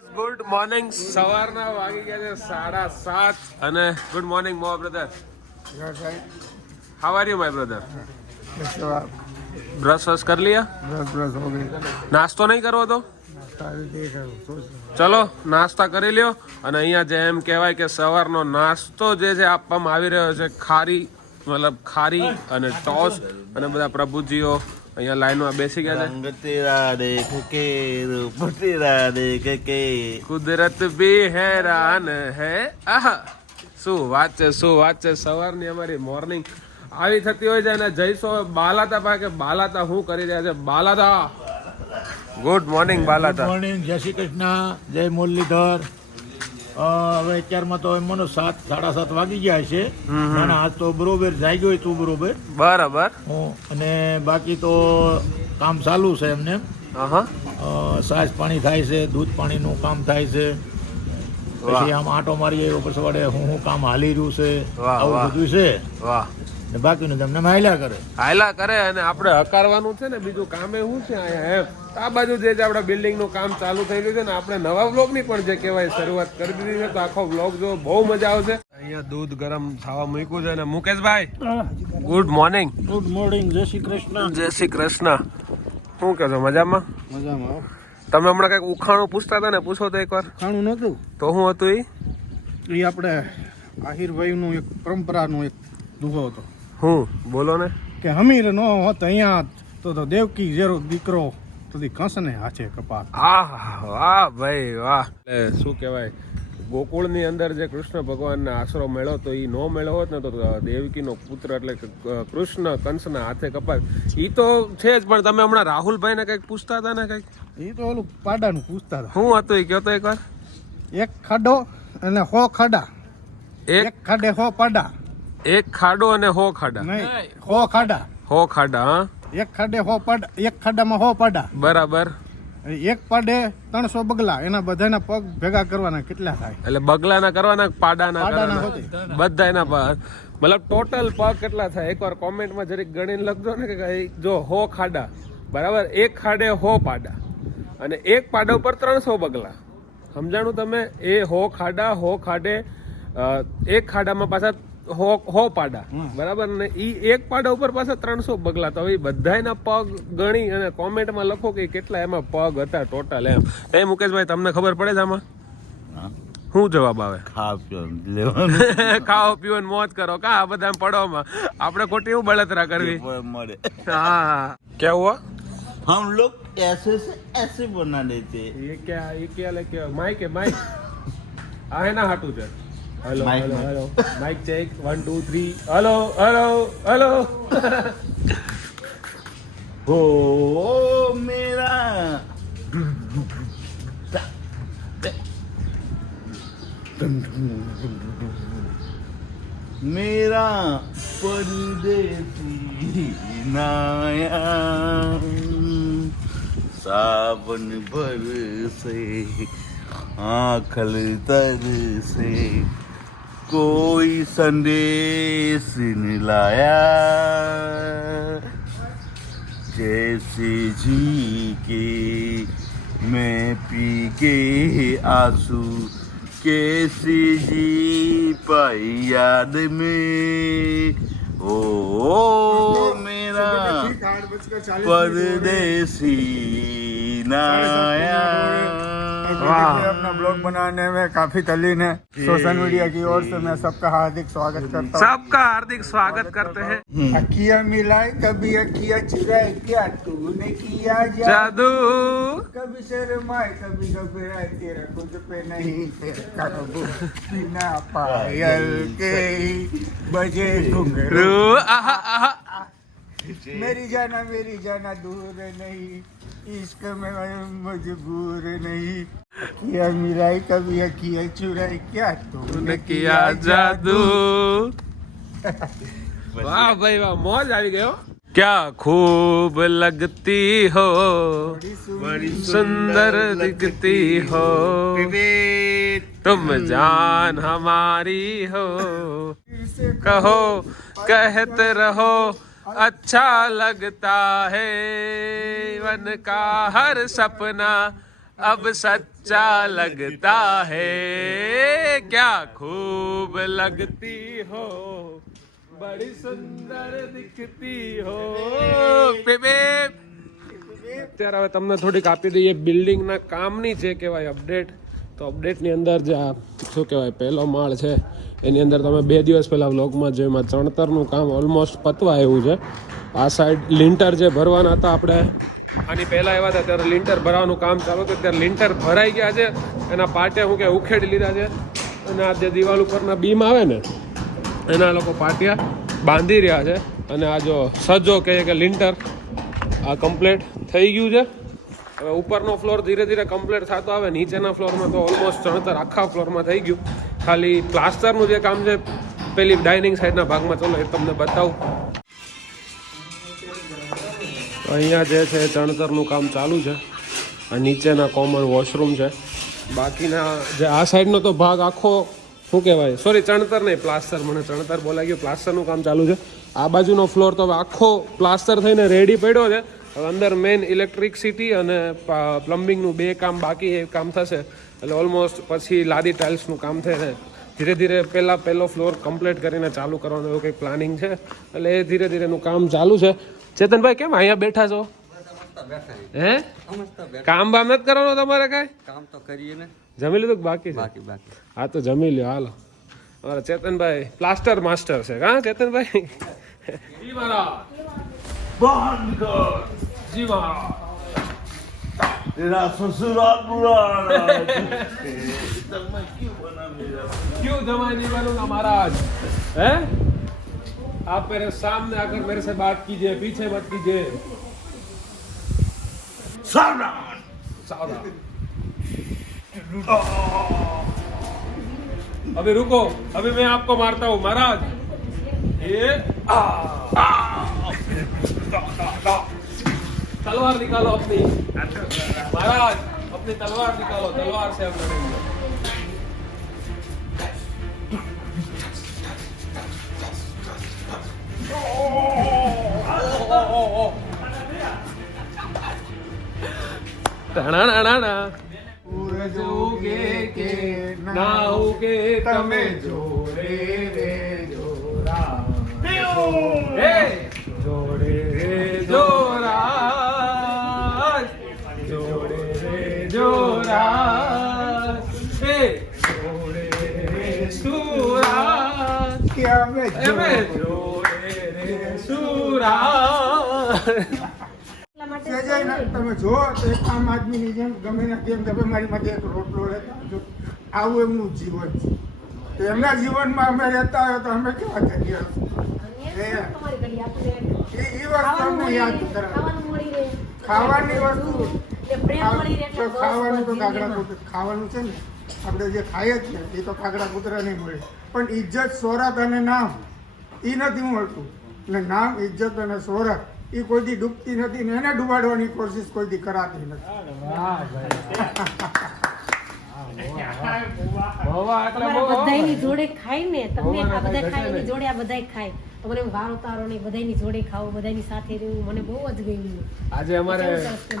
Good morning. સવારના વાગી ગયા છે 7:30 અને ગુડ મોર્નિંગ મો brother. How are you my brother? Brush વશ કરી लिया? નાસ્તો નહીં કરવો તો ચલો નાસ્તા કરી લ્યો. અને અહીંયા જે એમ કહેવાય કે સવારનો નાસ્તો જે છે આપવામાં આવી રહ્યો છે, ખારી અને ટોસ, અને બધા પ્રભુજીઓ અહીંયા લાઈનમાં બેસી ગયા છે. કુદરત બી હેરાન હે. આહા, શું વાત છે, શું વાત છે. સવારની અમારી મોર્નિંગ આવી થતી હોય છે અને જઈશો બાલાતા પાસે. બાલાતા શું કરી રહ્યા છે? બાલાતા ગુડ મોર્નિંગ. બાલાતા મોર્નિંગ. જય શ્રી કૃષ્ણ, જય મુરલીધર. હવે અત્યારમાં તો એમ માનો 7:30 વાગી ગયા છે. ના આજ તો બરોબર જાગ્યો તું બરોબર. બરાબર. અને બાકી તો કામ ચાલુ છે એમને. સાજ પાણી થાય છે, દૂધ પાણીનું કામ થાય છે. પછી આમ આટો મારી આવ્યો પછી વડે હું કામ હાલી રહ્યું છે, આવું બધું છે. વાહ. ને બાકીનું તમને હાલ્યા કરે અને આપણે હકારવાનું છે ને. બીજું કામે શું છે અહીંયા એમ. આ બાજુ જે છે આપણા બિલ્ડિંગ નું કામ ચાલુ થઈ ગયું છે ને. આપણે નવા બ્લોગ ની પણ જે કહેવાય શરૂઆત કરી દીધી છે, તો આખો બ્લોગ જો બહુ મજા આવશે. અહીંયા દૂધ ગરમ થવા મૂક્યું છે. અને મુકેશભાઈ ગુડ મોર્નિંગ. Good morning. જય શ્રી કૃષ્ણ. જય શ્રી કૃષ્ણ. શું કહો છો? મજામાં? મજામાં. તમે હમણાં કઈક ઉખાણું પૂછતા હતા ને, પૂછો તો એકવાર. ખાણું નતું તો શું હતું એ આપણે આહિરભાઈ નું એક પરંપરાનું એક દુહો હતો. હું બોલો ને. કે હમીર નો હોત અહીંયા તો દેવકી જેરો દીકરો તો કંસને હાથે કપાત. વાહ ભાઈ વાહ. શું કહેવાય, ગોકુળની અંદર જે કૃષ્ણ ભગવાનનો આશરો મેળો તો એ નો મેળો હોત ને તો દેવકીનો પુત્ર એટલે કે કૃષ્ણ કંસના હાથે કપાત. એ તો છે જ. પણ તમે હમણાં રાહુલભાઈને કંઈક પૂછતા હતા ને કંઈક. એ તો ઓલું પાડાનું પૂછતા હતા. શું હતું એ કહો તો એકવાર. એક ખાડો અને 100 ખાડા. એક ખાડે 100 પાડા. એક ખાડો અને 100 ખાડા. નહીં, 100 ખાડા. 100 ખાડા. હા. એક ખાડે 100 પાડા. એક ખાડામાં 100 પાડા. બરાબર. એક પાડે 300 બગલા. એના બધાના પગ ભેગા કરવાના કેટલા થાય? એટલે બગલાના કરવાના, પાડાના કરવાના, બધા એના પગ. મતલબ ટોટલ પગ કેટલા થાય? એકવાર કોમેન્ટમાં જરીક ગણીને લખજો ને કે જો 100 ખાડા બરાબર, એક ખાડે 100 પાડા અને એક પાડા ઉપર 300 બગલા. સમજાણું તમે? એ 100 ખાડા, 100 ખાડે, એક ખાડામાં પાછા 100 પાડા બરાબર. ને ઈ એક પાડા ઉપર પાછા 300 બગલા. તો એ બધાના પગ ગણી અને કોમેન્ટમાં લખો કે કેટલા એમાં પગ હતા ટોટલ એમ. એ મુકેશભાઈ તમને ખબર પડે છે આમાં શું જવાબ આવે? ખાઓ પીઓ ને મોજ કરો. કા આ બધા પડવામાં આપણે ખોટી એવું બળતરા કરવી? હા. क्या हुआ? हम लोग ऐसे से ऐसे बना देते. ये क्या लेके माइक है? माइक आ है ना हाटू છે. Hello hello hello mic check 1 2 3. Hello hello hello. हो मेरा मेरा परदेसी नाया सावन बरसे आंखल तरसे कोई संदेश न लाया जैसे जी के मैं पी के आंसू कैसी जी पाई याद में ओ मेरा परदेसी नाया. अपना ब्लॉग बनाने में काफी तल्लीन है. सोशल मीडिया की ओर से मैं सबका हार्दिक स्वागत करता हूँ. सबका हार्दिक स्वागत करते हैं. अखियाँ मिलाए कभी अखियाँ चुराए क्या तूने किया जादू. कभी शर्माए कभी घबराए तेरा खुद पे नहीं तेरा काबू बिना पायल के बजे घुंघरू. मेरी जाना दूर नहीं इश्क में मजबूर नहीं. अखियाँ मिलाई कभी अखियाँ चुराई क्या तूने किया जादू. वाह भाई वाह, मोज આવી ગયો. क्या खूब लगती हो, बड़ी सुंदर दिखती हो, तुम जान हमारी हो, कहो कहते रहो अच्छा लगता है वन का हर सपना अब सच्चा लगता है क्या खूब लगती हो बड़ी सुंદર दिखती હો બેબે અત્યારે હવે તમને થોડીક આપી દઈએ બિલ્ડિંગના કામની જે કહેવાય અપડેટ તો અપડેટની અંદર જે આ શું કહેવાય પહેલો માળ છે એની અંદર તમે 2 દિવસ પહેલાં વ્લોગમાં જોયું એમાં ચણતરનું કામ ઓલમોસ્ટ પતવા આવ્યું છે આ સાઈડ લિન્ટર જે ભરવાના હતા આપણે આની પહેલાં આવ્યા હતા ત્યારે લિન્ટર ભરવાનું કામ ચાલુ હતું ત્યારે લિન્ટર ભરાઈ ગયા છે એના પાટે હું કે ઉખેડી લીધા છે અને આ જે દિવાલ ઉપરના બીમ આવે ને એના લોકો પાટિયા બાંધી રહ્યા છે અને આ જો સજો કહે કે લિન્ટર આ કમ્પ્લીટ થઈ ગયું છે હવે ઉપરનો ફ્લોર ધીરે ધીરે કમ્પ્લીટ થતો આવે નીચેના ફ્લોરમાં તો ઓલમોસ્ટ ચણતર આખા ફ્લોરમાં થઈ ગયું ખાલી પ્લાસ્ટરનું જે કામ છે પેલી ડાઇનિંગ સાઈડના ભાગમાં ચલો એ તમને બતાવું અહીંયા જે છે ચણતરનું કામ ચાલુ છે આ નીચેના કોમન વોશરૂમ છે બાકીના જે આ સાઈડનો તો ભાગ આખો શું કહેવાય સોરી ચણતર નહીં પ્લાસ્ટર મને ચણતર બોલાઈ ગયું પ્લાસ્ટરનું કામ ચાલુ છે આ બાજુનો ફ્લોર તો હવે આખો પ્લાસ્ટર થઈને રેડી પડ્યો છે હવે અંદર મેઇન ઇલેક્ટ્રિસિટી અને પ્લમ્બિંગનું 2 કામ બાકી એ કામ થશે એટલે ઓલમોસ્ટ પછી લાદી ટાઇલ્સનું કામ થશે ધીરે ધીરે પહેલો ફ્લોર કમ્પ્લીટ કરીને ચાલુ કરવાનું એવું કંઈક પ્લાનિંગ છે એટલે એ ધીરે ધીરેનું કામ ચાલુ છે ચેતનભાઈ કેમ અહીંયા બેઠા છો હે કામ બામ નથી કરવાનું તમારે કાંઈ કામ તો કરીએ ને જમી લીધું કે બાકી છે બાકી હા તો જમી લ્યો હાલો અમારા ચેતનભાઈ પ્લાસ્ટર માસ્ટર છે હા ચેતનભાઈ જી મહારાજ જી મહારાજ तेरा ससुराल बुरा क्यों जमाई नहीं बनूंगा महाराज हैं आप मेरे सामने आकर मेरे से बात कीजिए पीछे मत कीजिए सावधान सावधान अभी रुको अभी मैं आपको मारता हूँ महाराज ये तलवार निकालो अपनी महाराज अपनी तलवार निकालो तलवार से हम लड़ेंगे તમે જોડે રે જોરા જોડે રે જોરા જોડે રે જોરા જોડે રે સુરા જોડે રે સુરા તમે જો તો એક આમ આદમીની જેમ ગમે ને કેમ તમે મારી માટે એક રોટલો લેતા આવજો. આવું એમનું જીવન છે તો એમના જીવનમાં અમે રહેતા હોય તો અમે કેવા કરીએ એ વસ્તુ અમને યાદ કરાવે ખાવાની વસ્તુ તો ખાવાનું તો કાગડા કૂતરા ખાવાનું છે ને આપણે જે ખાઈએ જ ને એ તો કાગડા કૂતરા નહીં મળે પણ ઇજ્જત સોરત અને નામ એ નથી મળતું એટલે નામ ઇજ્જત અને સોરત એ કોઈ દી ડૂબતી નથી ને એને ડૂબાડવાની કોશિશ કોઈ દી કરાતી નથી. બધાની જોડે ખાય ને તમે આ બધા ખાય એની જોડે આ બધાય ખાય મને વારો તારો નહીં બધાની જોડે ખાવ બધાની સાથે રહેવું મને બહુ જ ગમ્યું. આજે અમારે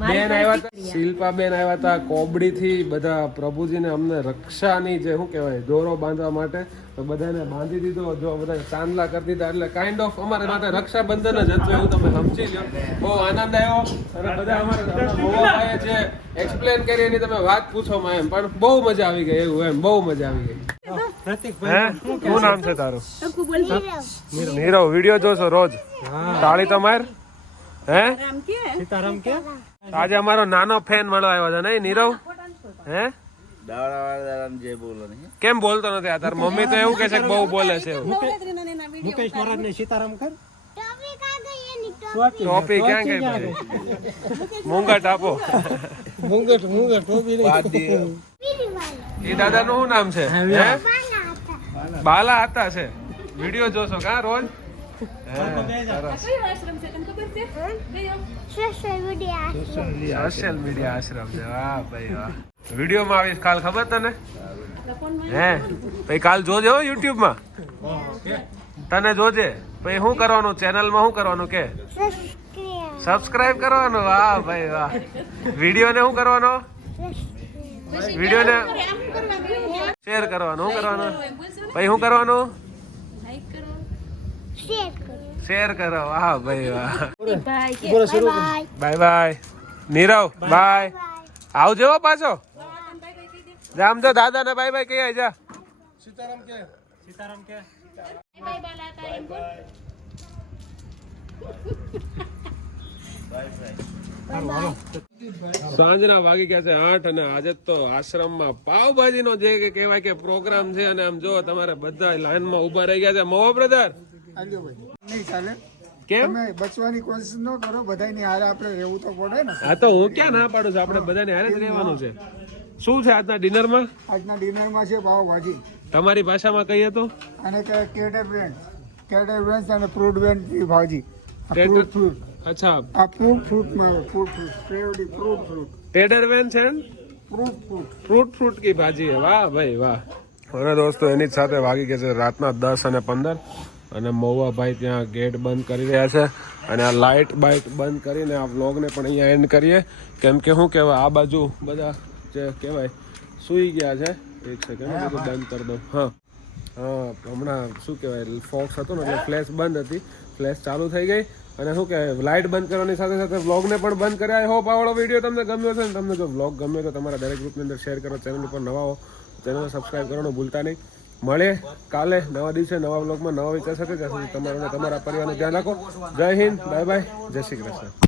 બેન આવ્યા હતા શિલ્પા બેન આવ્યા હતા કોબડી થી બધા પ્રભુજીને અમને રક્ષાની જે શું કહેવાય દોરો બાંધવા માટે તો બધાને બાંધી દીધો જો બધા ચાંદલા કરી દીધા એટલે કાઇન્ડ ઓફ અમારે માટે રક્ષાબંધન જ હતું એવું તમે સમજી લો. બહુ આનંદ આવ્યો અને બધા અમારા મોવાભાઈએ જે એક્સપ્લેન કરી એની તમે વાત પૂછો માં એમ પણ બહુ મજા આવી ગઈ એવું એમ બહુ મજા આવી ગઈ. શું નામ છે તારું? નીરવ. વિડીયો જોશો રોજ? તાળી તો માર. હે સીતારામ કે આજે અમારો નાનો ફેન મળવા આવ્યો છે નહીં નીરવ? હે જે બોલો નહીં કેમ બોલતો નથી? આ તાર મમ્મી તો એવું કે છે કે બહુ બોલે છે એવું. મુકેશ મહારાજ ને સીતારામ કર. ટોપી ક્યાં ગઈ ભાઈ? મુંગટ આપો. એ દાદા નું શું નામ છે? હે બાલા હતા છે. વિડીયો જોશો કા રોજ? સોશિયલ મીડિયા આશ્રમ છે. વાહ ભાઈ વાહ. વિડીયો માં આવીશ કાલ ખબર તને? હે ભાઈ કાલ જોજે હો યુટ્યુબ માં. તને જોજે પછી શું કરવાનું ચેનલ માં શું કરવાનું કે સબસ્ક્રાઇબ કરવાનું. વાહ ભાઈ વાહ. વિડીયો ને શું કરવાનો? વિડીયોને શેર કરવાનું શું કરવાનું ભાઈ શું કરવાનું શેર કરો વાહ ભાઈ વાહ બાય બાય નીરવ બાય આવજો હો પાછો જામ તો દાદા ને બાય બાય કહી જા સાંજના વાગી ગયા છે 8 અને આજે તો આશ્રમમાં પાવભાજી નો જે કે કહેવાય કે પ્રોગ્રામ છે અને આમ જો તમારે બધા લાઈનમાં ઉભા રહી ગયા છે મોવા બ્રધર આજો ભાઈ નહીં ચાલે કેમ તમે બચવાની કોશિશ ન કરો બધાની હારે આપણે રહેવું તો પડે ને હા તો હું ક્યાં ના પાડું છું આપણે બધાને હારે જ રહેવાનું છે શું છે આજના ડિનરમાં આજના ડિનરમાં છે પાવભાજી તમારી ભાષામાં કહીએ તો અને કેટર બેન્સ અને ફ્રૂટ બેન્સ ભાજી ટેટર- ફ્રૂટ અચ્છા આ ફ્રૂટમાં ફ્રૂટ ફ્રેવડી ફ્રૂટ ટેડરવેન છે ફ્રૂટ કી ભાજી હે વાહ ભાઈ વાહ અને દોસ્તો એની જ સાથે વાગી ગયા છે રાતના 10 અને 15 અને મહુવાભાઈ ત્યાં ગેટ બંધ કરી રહ્યા છે અને આ લાઇટ બાઇટ બંધ કરીને આ વ્લોગને પણ અહીંયા એન્ડ કરીએ કેમ કે શું કહેવાય આ બાજુ બધા જે કહેવાય સૂઈ ગયા છે એક સેકન્ડ બધું બંધ કરી દઉં હા હમણાં શું કહેવાય ફોક્સ હતો ને એટલે ફ્લેશ બંધ હતી ફ્લેશ ચાલુ થઈ ગઈ અને શું કહેવાય લાઇટ બંધ કરવાની સાથે સાથે વ્લોગને પણ બંધ કર્યા આઈ હોપ આ વાળો વિડીયો તમને ગમ્યો છે ને તમને જો વ્લોગ ગમ્યો તો તમારા દરેક ગ્રુપની અંદર શેર કરો ચેનલ ઉપર નવા હો ચેનલને સબસ્ક્રાઈબ કરવાનું ભૂલતા નહીં મળે કાલે નવા દિવસે નવા વ્લોગમાં નવા વિચાર સાથે જ્યાં સુધી તમારા પરિવારનું ધ્યાન રાખો જય હિન્દ બાય બાય જય શ્રી કૃષ્ણ